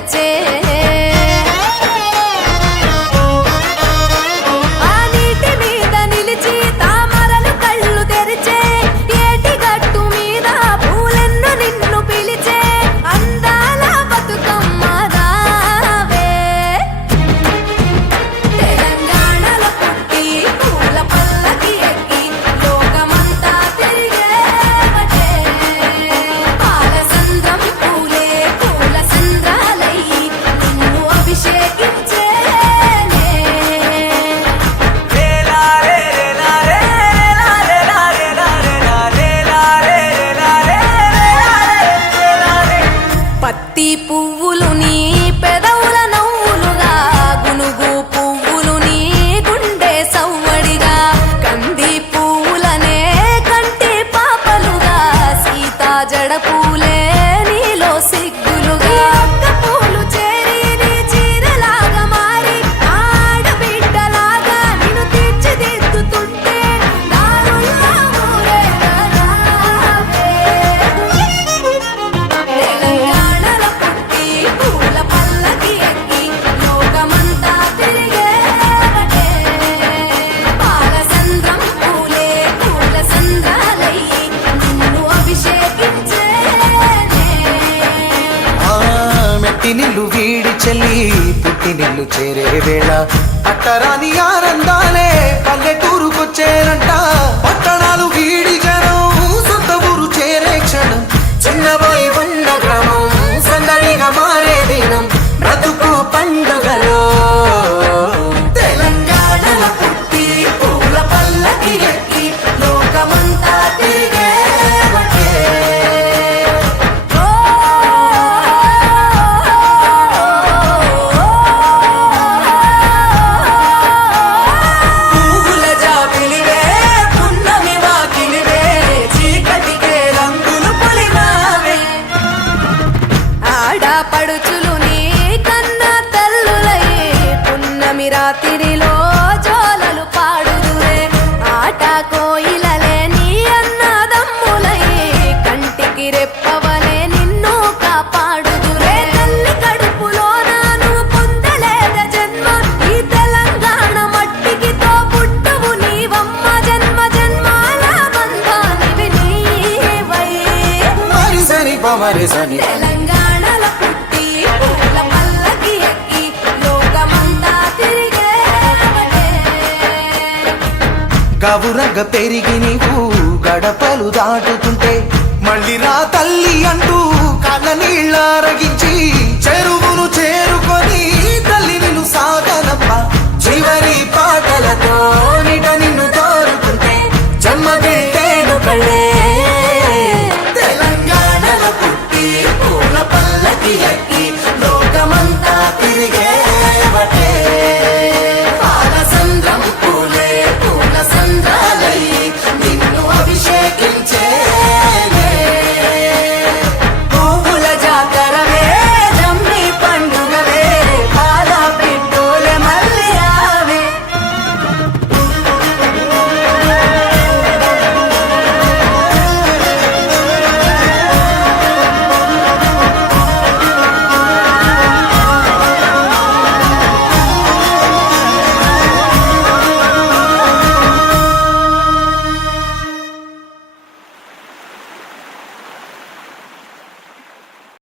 తెచ్చే పువ్వులు నీ పెదవుల నవ్వులుగా గునుగు పువ్వులు నీ గుండె సవ్వడిగా కంది పువ్వులనే కంటి పాపలుగా సీతా జడ పూలే నీలో సిగ్గులుగా పూలు చేరి నీ చీరలాగా మారి ఆడబిడ్డలాగా నిన్ను తీర్చిదిద్దుతుంటే దారుల్లో నిల్లు వీడి చెల్లి పుట్టి నిల్లు చేరే వేళ అట్టరాని ఆనందాలే పల్లెటూరుకొచ్చేనంట పట్టణాలు వీడి జనం సొంత ఊరు చేరే క్షణం చిన్నబోయి బండ గ్రామం సందడిగా మారే దినం బ్రతుకు పండుగలో తెలంగాణల పుట్టి పూల పల్లకి ఎక్కి లోకమంతా తిరిగే పడుచులు నీ కన్నా తల్లులయ్యే పున్నమి రాత్రిలో జోలలు పాడుదురే ఆట కోయిలలే నీ అన్నదమ్ములయ్యే కంటికి రెప్పవలే నిన్ను కాపాడుదురే తల్లి కడుపులో నాను పొందలేద జన్మ ఈ తెలంగాణ మట్టికి తో పుట్టువు నీవమ్మ జన్మ జన్మాల బంధానివి నీవై మరిసని పమరిసని గవురగ పెరిగి నీవు గడపలు దాటుతుంటే మళ్ళీ రా తల్లి అంటూ కళ్ళ నీళ్ళరగించి చెరువును చేరుకొని తల్లి నిన్ను సాగనప్ప చివరి పాటలతో నిట నిన్ను తోరుకుంటే జన్మదిట్టేను కళ్ళే తెలంగాణలో పుట్టి పూల పల్లకి ఎక్కి లోకమంతా తిరిగే